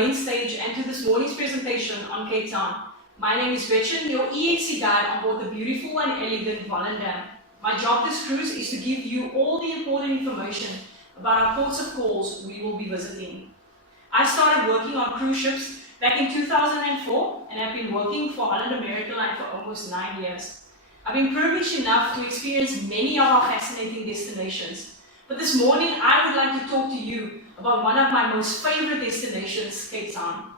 main stage and to this morning's presentation on Cape Town. My name is Gretchen, your EXC guide on board the beautiful and elegant Volendam. My job this cruise is to give you all the important information about our ports of calls we will be visiting. I started working on cruise ships back in 2004 and have been working for Holland American Line for almost 9 years. I've been privileged enough to experience many of our fascinating destinations. But this morning I would like to talk to you about one of my most favorite destinations, Cape Town.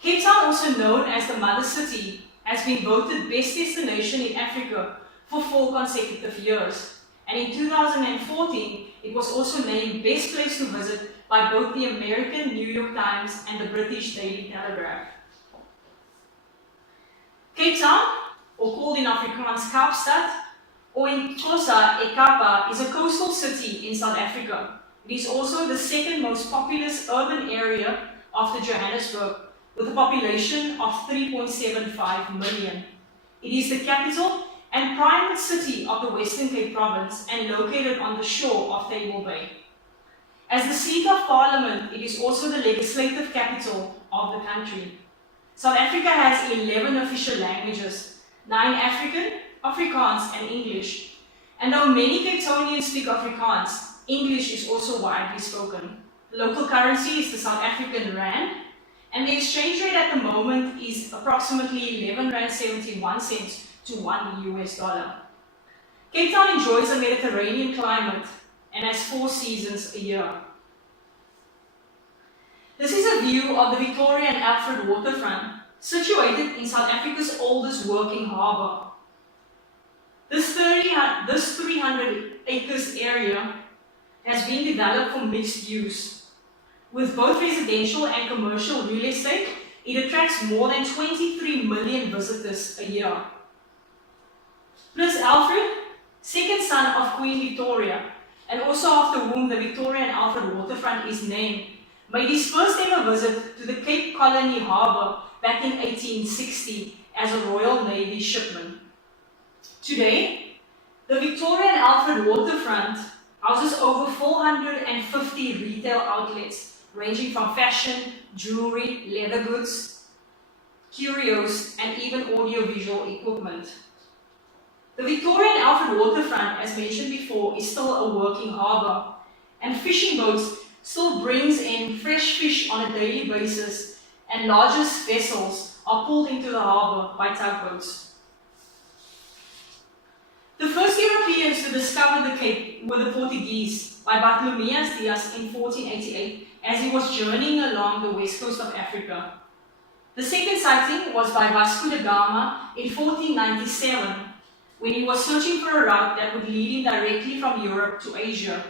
Cape Town, also known as the Mother City, has been voted best destination in Africa for 4 consecutive years. And in 2014, it was also named best place to visit by both the American New York Times and the British Daily Telegraph. Cape Town, or called in Afrikaans Kaapstad, or in Xhosa, Ekapa, is a coastal city in South Africa. It is also the second most populous urban area after Johannesburg, with a population of 3.75 million. It is the capital and prime city of the Western Cape Province and located on the shore of Table Bay. As the seat of parliament, it is also the legislative capital of the country. South Africa has 11 official languages, 9 African, Afrikaans and English. And though many Cape Townians speak Afrikaans, English is also widely spoken. The local currency is the South African Rand, and the exchange rate at the moment is approximately R11.71 to $1. Cape Town enjoys a Mediterranean climate and has 4 seasons a year. This is a view of the Victoria and Alfred waterfront, situated in South Africa's oldest working harbour. This 300 acres area has been developed for mixed use. With both residential and commercial real estate, it attracts more than 23 million visitors a year. Prince Alfred, second son of Queen Victoria, and also after whom the Victoria and Alfred waterfront is named, made his first ever visit to the Cape Colony Harbour back in 1860 as a Royal Navy shipman. Today, the Victoria and Alfred waterfront houses over 450 retail outlets ranging from fashion, jewelry, leather goods, curios, and even audiovisual equipment. The Victoria and Alfred waterfront, as mentioned before, is still a working harbour, and fishing boats still brings in fresh fish on a daily basis, and largest vessels are pulled into the harbour by tugboats. The first Europeans to discover the Cape were the Portuguese by Bartolomeu Dias in 1488 as he was journeying along the west coast of Africa. The second sighting was by Vasco da Gama in 1497 when he was searching for a route that would lead him directly from Europe to Asia.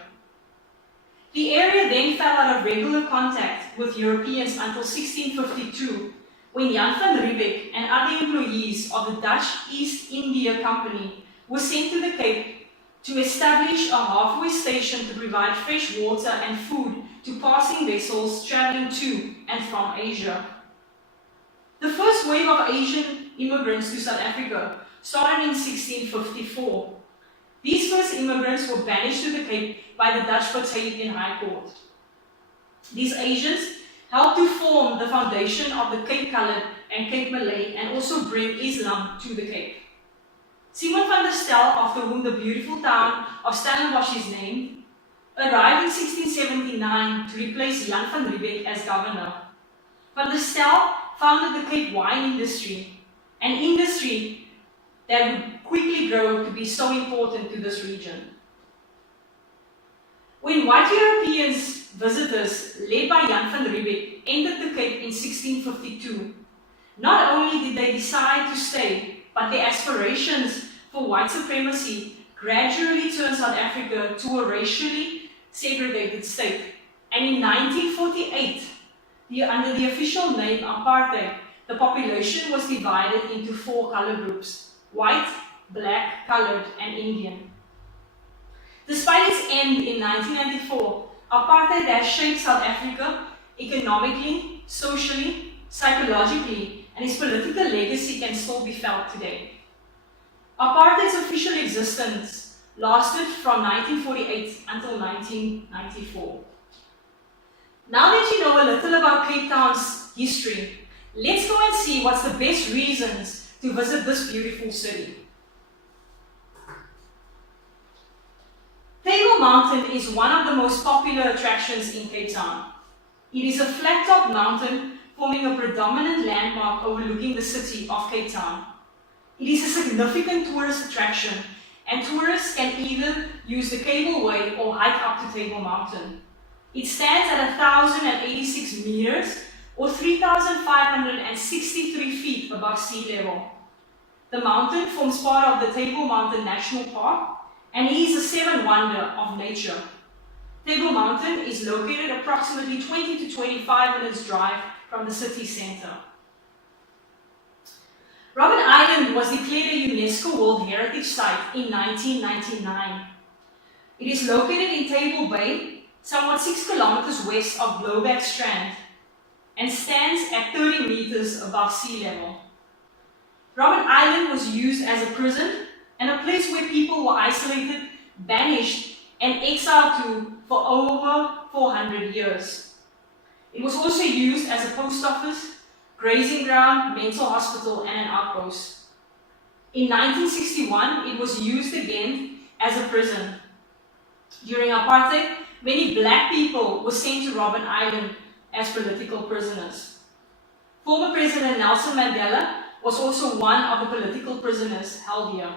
The area then fell out of regular contact with Europeans until 1652 when Jan van Riebeeck and other employees of the Dutch East India Company were sent to the Cape to establish a halfway station to provide fresh water and food to passing vessels traveling to and from Asia. The first wave of Asian immigrants to South Africa started in 1654. These first immigrants were banished to the Cape by the Dutch Batavian High Court. These Asians helped to form the foundation of the Cape Coloured and Cape Malay and also bring Islam to the Cape. Simon van der Stel, after whom the beautiful town of Stellenbosch is named, arrived in 1679 to replace Jan van Riebeeck as governor. Van der Stel founded the Cape wine industry, an industry that would quickly grow to be so important to this region. When white Europeans visitors, led by Jan van Riebeeck, entered the Cape in 1652, not only did they decide to stay, but their aspirations for white supremacy gradually turned South Africa to a racially segregated state. And in 1948, under the official name apartheid, the population was divided into 4 color groups: white, black, colored, and Indian. Despite its end in 1994, apartheid has shaped South Africa economically, socially, psychologically, and its political legacy can still be felt today. Apartheid's official existence lasted from 1948 until 1994. Now that you know a little about Cape Town's history, let's go and see what's the best reasons to visit this beautiful city. Table Mountain is one of the most popular attractions in Cape Town. It is a flat-top mountain forming a predominant landmark overlooking the city of Cape Town. It is a significant tourist attraction, and tourists can either use the cableway or hike up to Table Mountain. It stands at 1,086 meters or 3,563 feet above sea level. The mountain forms part of the Table Mountain National Park and is a seventh wonder of nature. Table Mountain is located approximately 20 to 25 minutes drive from the city center. Robben Island was declared a UNESCO World Heritage Site in 1999. It is located in Table Bay, somewhat 6 kilometers west of Blowback Strand, and stands at 30 meters above sea level. Robben Island was used as a prison and a place where people were isolated, banished, and exiled to for over 400 years. It was also used as a post office, grazing ground, mental hospital, and an outpost. In 1961, it was used again as a prison. During apartheid, many black people were sent to Robben Island as political prisoners. Former President Nelson Mandela was also one of the political prisoners held here.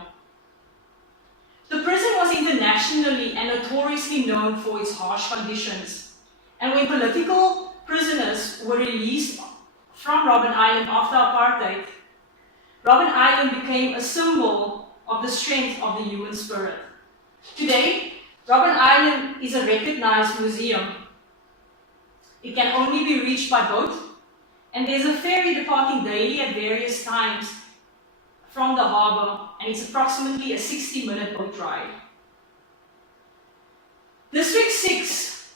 The prison was internationally and notoriously known for its harsh conditions, and when political prisoners were released from Robben Island after apartheid, Robben Island became a symbol of the strength of the human spirit. Today, Robben Island is a recognized museum. It can only be reached by boat, and there's a ferry departing daily at various times from the harbour, and it's approximately a 60-minute boat ride. District 6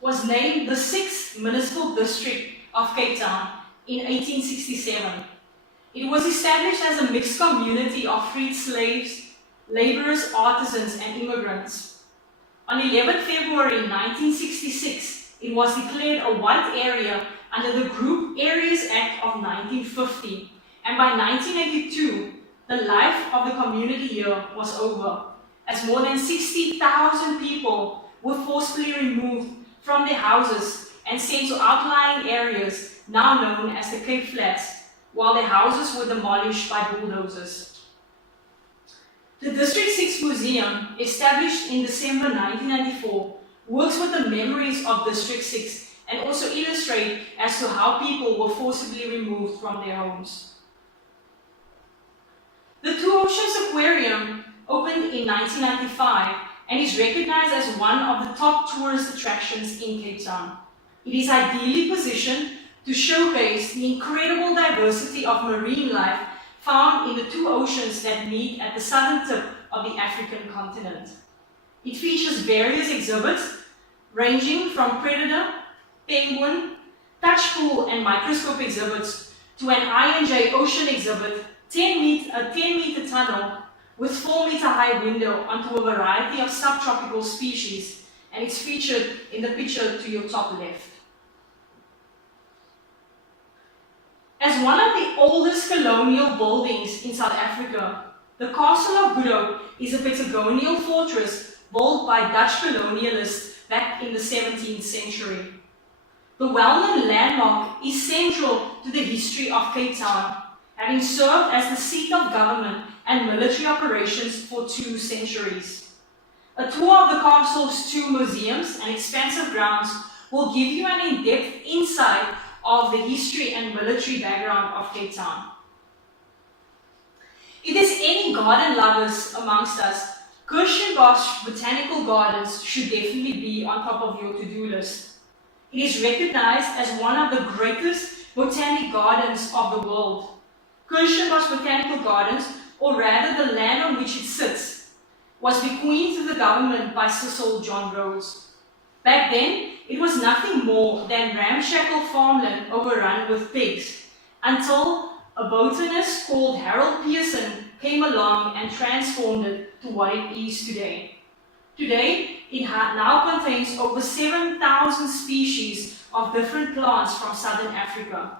was named the 6th Municipal District of Cape Town in 1867. It was established as a mixed community of freed slaves, labourers, artisans, and immigrants. On 11 February 1966, it was declared a white area under the Group Areas Act of 1950, and by 1982, the life of the community here was over, as more than 60,000 people were forcibly removed from their houses and sent to outlying areas now known as the Cape Flats, while their houses were demolished by bulldozers. The District 6 Museum, established in December 1994, works with the memories of District 6 and also illustrate as to how people were forcibly removed from their homes. The Two Oceans Aquarium opened in 1995 and is recognized as one of the top tourist attractions in Cape Town. It is ideally positioned to showcase the incredible diversity of marine life found in the two oceans that meet at the southern tip of the African continent. It features various exhibits ranging from predator, penguin, touch pool and microscope exhibits to an I&J ocean exhibit, a 10-meter tunnel with 4-meter high window onto a variety of subtropical species, and it's featured in the picture to your top left. As one of the oldest colonial buildings in South Africa, the Castle of Good Hope is a Patagonial fortress built by Dutch colonialists back in the 17th century. The well-known landmark is central to the history of Cape Town, having served as the seat of government and military operations for 2 centuries. A tour of the castle's 2 museums and expansive grounds will give you an in-depth insight of the history and military background of Cape Town. If there's any garden lovers amongst us, Kirstenbosch Botanical Gardens should definitely be on top of your to-do list. It is recognized as one of the greatest botanic gardens of the world. Kirstenbosch Botanical Gardens, or rather the land on which it sits, was bequeathed to the government by Cecil John Rhodes. Back then, it was nothing more than ramshackle farmland overrun with pigs, until a botanist called Harold Pearson came along and transformed it to what it is today. Today, it now contains over 7,000 species of different plants from southern Africa.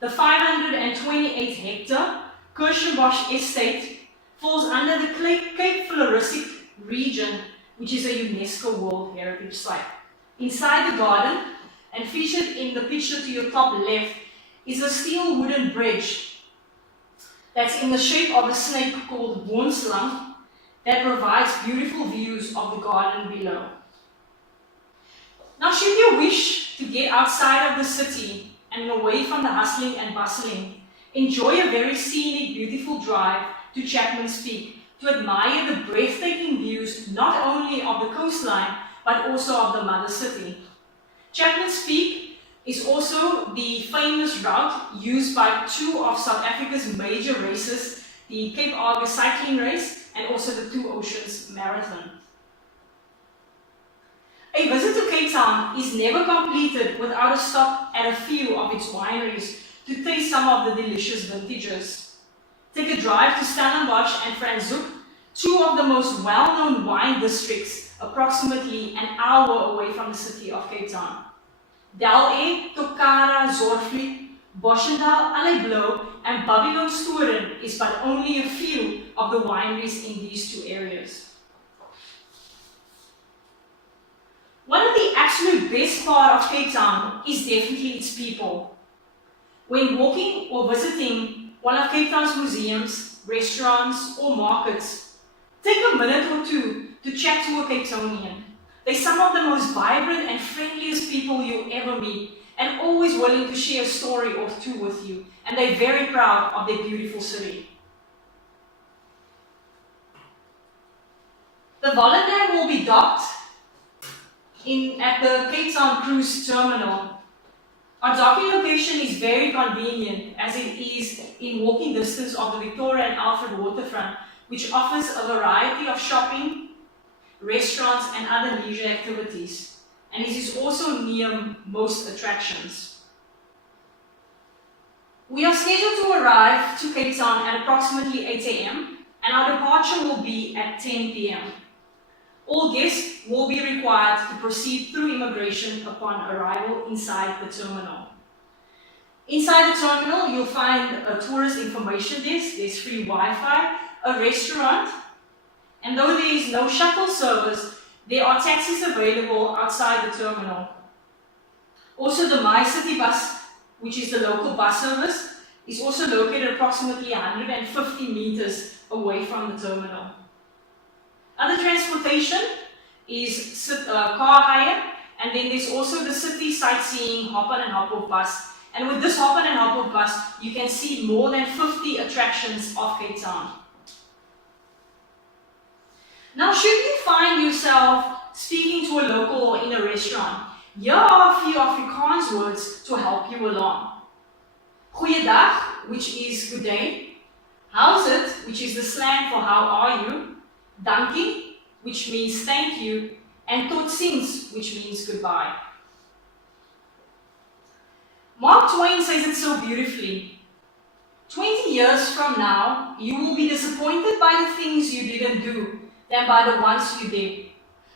The 528-hectare Kirschenbosch estate falls under the Cape Floristic region, which is a UNESCO World Heritage Site. Inside the garden, and featured in the picture to your top left, is a steel wooden bridge that's in the shape of a snake called Woonslang that provides beautiful views of the garden below. Now, should you wish to get outside of the city and away from the hustling and bustling, enjoy a very scenic, beautiful drive to Chapman's Peak to admire the breathtaking views not only of the coastline but also of the mother city. Chapman's Peak is also the famous route used by two of South Africa's major races, the Cape Argus cycling race and also the Two Oceans Marathon. A visit to Cape Town is never completed without a stop at a few of its wineries to taste some of the delicious vintages. Take a drive to Stellenbosch and Franschhoek, two of the most well-known wine districts, approximately an hour away from the city of Cape Town. Del-Air, Tokara, Zorgvliet, Boschendal, Alleblow, and Babylon Storen is but only a few of the wineries in these two areas. One of the absolute best part of Cape Town is definitely its people. When walking or visiting one of Cape Town's museums, restaurants, or markets, take a minute or two to chat to a Cape Townian. They're some of the most vibrant and friendliest people you'll ever meet, and always willing to share a story or two with you, and they're very proud of their beautiful city. The Volendam will be docked at the Cape Town Cruise Terminal. Our docking location is very convenient as it is in walking distance of the Victoria and Alfred waterfront, which offers a variety of shopping, restaurants and other leisure activities, and it is also near most attractions. We are scheduled to arrive to Cape Town at approximately 8 a.m. and our departure will be at 10 p.m. All guests will be required to proceed through immigration upon arrival inside the terminal. Inside the terminal, you'll find a tourist information desk, there's free Wi-Fi, a restaurant, and though there is no shuttle service, there are taxis available outside the terminal. Also, the My City bus, which is the local bus service, is also located approximately 150 meters away from the terminal. Other transportation is car hire, and then there's also the city sightseeing hop-on and hop-off bus. And with this hop-on and hop-off bus, you can see more than 50 attractions of Cape Town. Now, should you find yourself speaking to a local or in a restaurant, here are a few Afrikaans words to help you along. Goeiedag, which is good day. How's it, which is the slang for how are you. Dankie, which means thank you, and tot ziens, which means goodbye. Mark Twain says it so beautifully. 20 years from now, you will be disappointed by the things you didn't do than by the ones you did.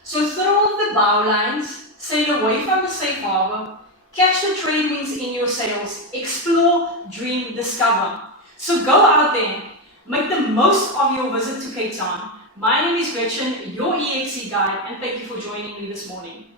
So throw off the bowlines, sail away from the safe harbor, catch the trade winds in your sails, explore, dream, discover. So go out there, make the most of your visit to Cape Town. My name is Gretchen, your EXC guide, and thank you for joining me this morning.